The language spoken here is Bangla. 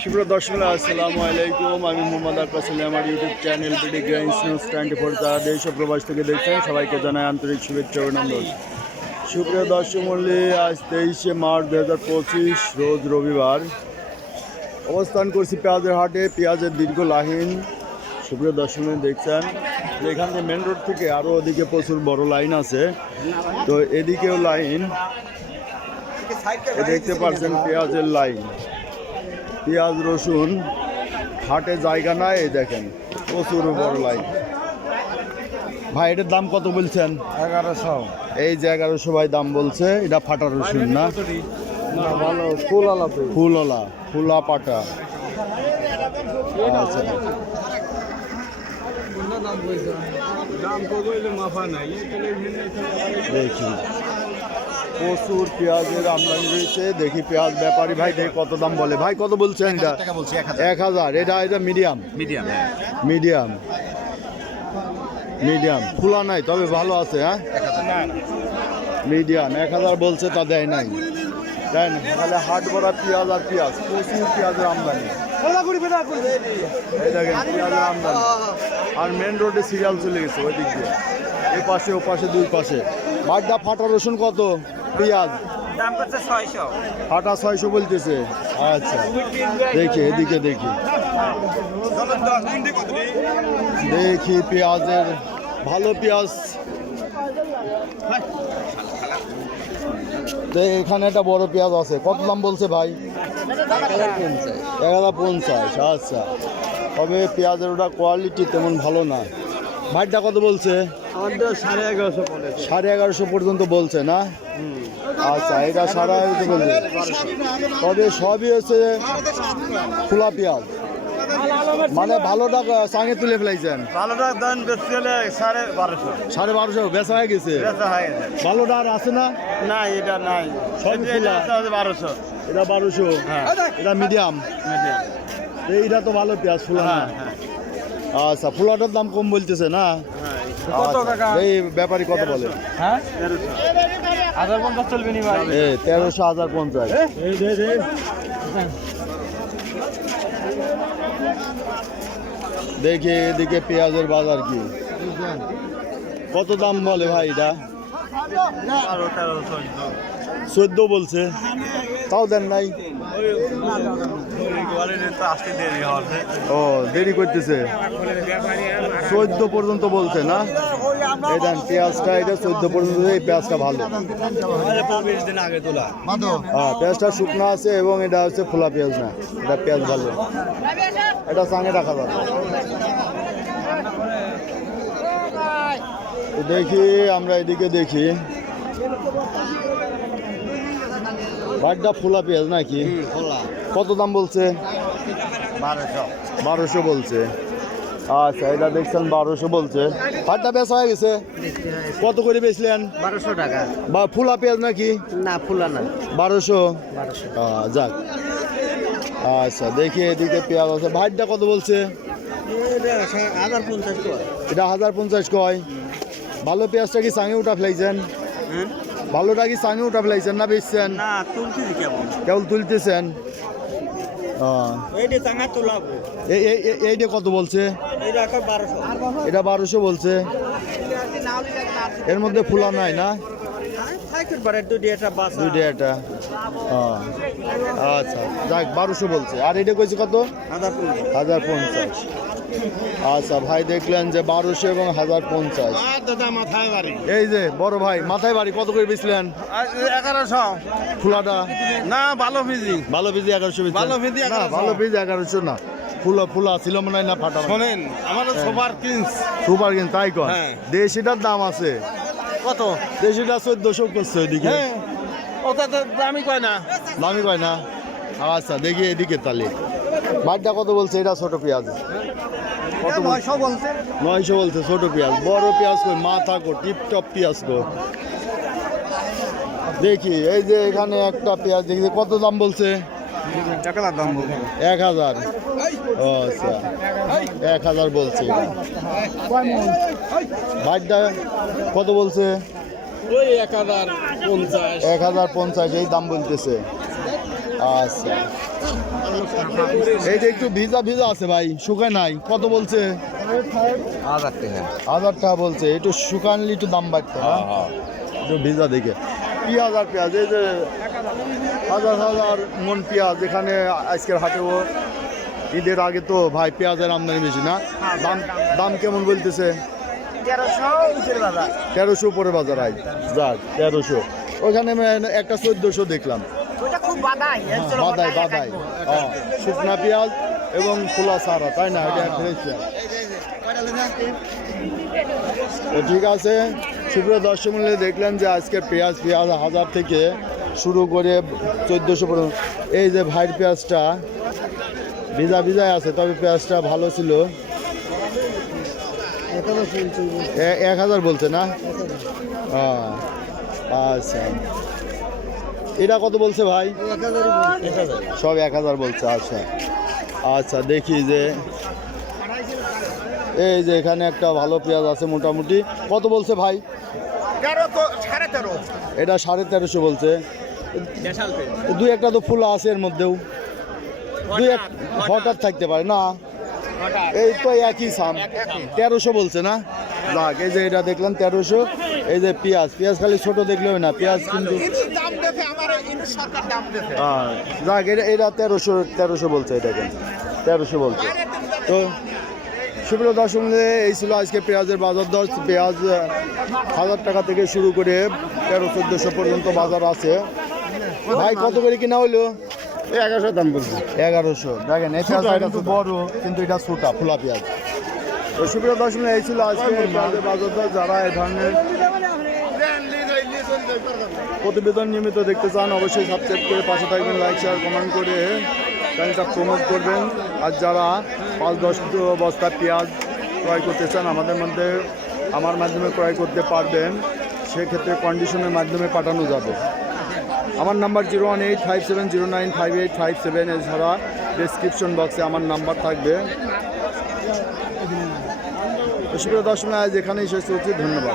সুপ্রিয় দর্শক আসসালামু আলাইকুম, আমি মোহাম্মদ আকাশ আমার YouTube channel BD grains news 24 তারা দেশ ও প্রবাস থেকে দেখছেন সবাইকে জানাই আন্তরিক শুভেচ্ছা ও অভিনন্দন। সুপ্রিয় দর্শক মণ্ডলী, আজ 23শে মার্চ 2025 রোজ রবিবার। অবস্থান করছি পেঁয়াজের হাটে, পেঁয়াজের দীর্ঘ লাইন। সুপ্রিয় দর্শক মণ্ডলী দেখছেন যে এখান থেকে মেন রোড থেকে আরও ওদিকে প্রচুর বড় লাইন আছে, তো এদিকেও লাইন দেখতে পাচ্ছেন, পেঁয়াজের লাইন। পেঁয়াজ রসুন হাটে জায়গা নাই, এই দেখেন প্রচুর বড় লাইন। ভাই এটার দাম কত বলছেন? 1100। এই যে 1100 ভাই দাম বলছে। এটা ফাটা রসুন না? ভালো ফুলওয়ালা ফুলওয়ালা, ফুলা পাটা। আচ্ছা, দেখি প্রচুর পেঁয়াজের আমদানি রয়েছে। দেখি পেঁয়াজ ব্যাপারী ভাই দেখি কত দাম বলে। ভাই কত বলছেন? এটা 1000। এটা মিডিয়াম মিডিয়াম মিডিয়াম ফুলা নাই, তবে ভালো আছে। হ্যাঁ মিডিয়াম 1000 বলছে, তা দেয় নাই, তাই না? তাহলে হাট ভরা পেঁয়াজ আর পেঁয়াজ, প্রচুর পেঁয়াজের আমদানি। এই দেখেন পেঁয়াজের আমদানি। আর মেন রোডে সিরিয়াল চলে গেছে ওই দিক দিয়ে, এ পাশে ও পাশে, দুই পাশে। বাড়িটা ফাটা রসুন কত? পেঁয়াজ দাম করছে 600। ফাটা 600 বলতেছে। আচ্ছা দেখি এদিকে, দেখি দেখি পেঁয়াজের ভালো পেঁয়াজ। তো এখানে একটা বড় পেঁয়াজ আছে, কত দাম বলছে ভাই? 1050। আচ্ছা, তবে পেঁয়াজের ওটা কোয়ালিটি তেমন ভালো না। ভাইটা কত বলছে? 1150 পর্যন্ত বলছে না? আচ্ছা, এটা 1150 বলছে, তবে সবই হচ্ছে খোলা পেঁয়াজ, মানে ভালোটা চাঙে তুলে ফেলাইছেন। ভালোটা দাম বেশি হলে 1250। 1250 বেচা হয়ে গেছে। ভালোটা আর আছে না? না, এটা নাই, সব খোলা। 1200। এটা 1200। এটা মিডিয়াম। এইটা তো ভালো পেঁয়াজ, ফুলা না। আচ্ছা, ফুলাটার দাম কম বলতেছে না? আচ্ছা, এই ব্যাপারী কত বলে? হ্যাঁ 1350 চলবে নি ভাই? 1300, 1050। দেখি এদিকে পেঁয়াজের বাজার কি, কত দাম বলে ভাই? এটা 14 বলছে, তাও দেন নাই? ও দেরি করতেছে, 14 পর্যন্ত বলছে না? এই দেন পেঁয়াজটা, এটা 14 পর্যন্ত। এই পেঁয়াজটা ভালো, হ্যাঁ পেঁয়াজটা শুকনো আছে এবং এটা হচ্ছে ফোলা পেঁয়াজ না। এটা পেঁয়াজ ভালো, এটা চাঙে রাখা যাবে। দেখি আমরা এদিকে দেখি, বাড়িটা ফোলা পেঁয়াজ নাকি? কত দাম বলছে? 1200 বলছে। আচ্ছা, এটা দেখছেন 1200 বলছে। হাটটা বেচা হয়ে গেছে, কত করে বেচলেন? 1200 টাকা। বা ফুলা পেঁয়াজ নাকি? না, ফুলা না। 1200। যাক, আচ্ছা দেখি এদিকে পেঁয়াজ আছে। ভাইটা কত বলছে? এটা 1050 কয়। এটা 1050 কয়। ভালো পেঁয়াজটা কি চাঙে উঠা ফেলাইছেন? ভালোটা কি চাঙে উঠা ফেলাইছেন না বেচছেন? না, তুলছি কেবল তুলতেছেন। এইটা চাঙা তোলাবো। এইটা কত বলছে? এটা 1200। এটা 1200 বলছে। এর মধ্যে ফুলা নাই না? দুইটা এটা। আচ্ছা যাক, 1200 বলছে। আর এটা কইছে কত? 1050। আচ্ছা ভাই দেখলেন যে 1200 এবং 1050। এই যে বড় ভাই মাথায় বাড়ি, কত করে বেচলেন? 1100। ফুলাটা না, ভালো ফিজি। ভালো পিজি 1100 বেচলেন? ভালো পিজি না, 1100। ভালো পিজি 1100 না, ফুলা ছিল মনে হয় না, ফাটা। শোনেন, আমাদের সুপার কিংস। সুপার কিন, তাই কর। হ্যাঁ। দেশিটার দাম আছে কত? দেশিটা 1400 করছে ওইদিকে। হ্যাঁ, ওটা তো দামি কয় না। দামি কয় না? আচ্ছা দেখি এদিকে তাহলে বাড়িটা কত বলছে? এটা ছোট পেঁয়াজ কত? 900 বলছে। 900 বলছে ছোট পেঁয়াজ। বড় পেঁয়াজ কই? মাথা কো, টিপটপ পেঁয়াজ কো। দেখি এই যে এখানে একটা পেঁয়াজ দেখি, কত দাম বলছে? 1000। ও আচ্ছা, 1000 বলছে। বাড়িটা কত বলছে? ওই 1050। 1050 এই দাম বলতেছে। আচ্ছা, এই যে একটু ভিজা ভিজা আছে ভাই, শুকায় নাই, কত বলছে? 1000 টাকা। 1000 টাকা বলছে। একটু শুকানলে একটু দাম বাড়তো, হ্যাঁ একটু ভিজা দেখে। পেঁয়াজ আর পেঁয়াজ, এই যে হাজার হাজার মন পেঁয়াজ এখানে আজকের হাটেও। ঈদের আগে তো ভাই পেঁয়াজের আমদানি বেশি না? দাম দাম কেমন বলতেছে? 1300 উপরে বাজার আই, যাক 1300। ওখানে একটা 1400 দেখলাম। বাদাই বাদাই, শুকনা পেঁয়াজ এবং খোলা সারা, তাই না? এটা ফ্রেশ পেঁয়াজ। তো ঠিক আছে, সুপ্রিয় দর্শক মূল্যে দেখলেন যে আজকে পেঁয়াজ 1000 থেকে শুরু করে 1400 পর্যন্ত। এই যে ভাইয়ের পেঁয়াজটা ভিজা ভিজায় আছে, তবে পেঁয়াজটা ভালো ছিল। 1000 বলছে না? আচ্ছা, এটা কত বলছে ভাই? সব 1000 বলছে। আচ্ছা আচ্ছা, দেখি যে এই যে এখানে একটা ভালো পেঁয়াজ আছে মোটামুটি। কত বলছে ভাই? এটা 1350 বলছে। দুই একটা তো ফুল আছে এর মধ্যেও, হঠাৎ থাকতে পারে না। এই তো একই সাম, 1300 বলছে না? যাক, এই যে এটা দেখলাম 1300। এই যে পেঁয়াজ, পেঁয়াজ খালি ছোট দেখলেও না, পেঁয়াজ কিন্তু যাক, এটা 1300 বলছে, এটাকে 1300 বলছে। তো সুপ্রিয় দর্শক, এই ছিল আজকে পেঁয়াজের বাজার দর। পেঁয়াজ 1000 টাকা থেকে শুরু করে 1300-1400 পর্যন্ত বাজার আছে। ভাই কত করে কিনা হইলো? 1100 দাম বলছি। 1100। দেখেন এই পেঁয়াজটা কিন্তু বড়, কিন্তু এটা ছোটা ফুলা পেঁয়াজ। তো সুপ্রিয় দর্শক, এই ছিল আজকে পেঁয়াজের বাজার দর। যারা এই ধরনের প্রতিবেদন নিয়মিত দেখতে চান অবশ্যই সাবস্ক্রাইব করে পাশে থাকবেন, লাইক শেয়ার কমেন্ট করে চ্যানেলটা প্রমোট করবেন। আর যারা 5-10 বস্তা পেঁয়াজ ক্রয় করতে চান আমার মাধ্যমে ক্রয় করতে পারবেন, সেক্ষেত্রে কন্ডিশনের মাধ্যমে পাঠানো যাবে। আমার নাম্বার 01857095857। এছাড়া ডেসক্রিপশন বক্সে আমার নাম্বার থাকবে। সুপ্রিয় দর্শক, আজ এখানেই শেষ করছি, ধন্যবাদ।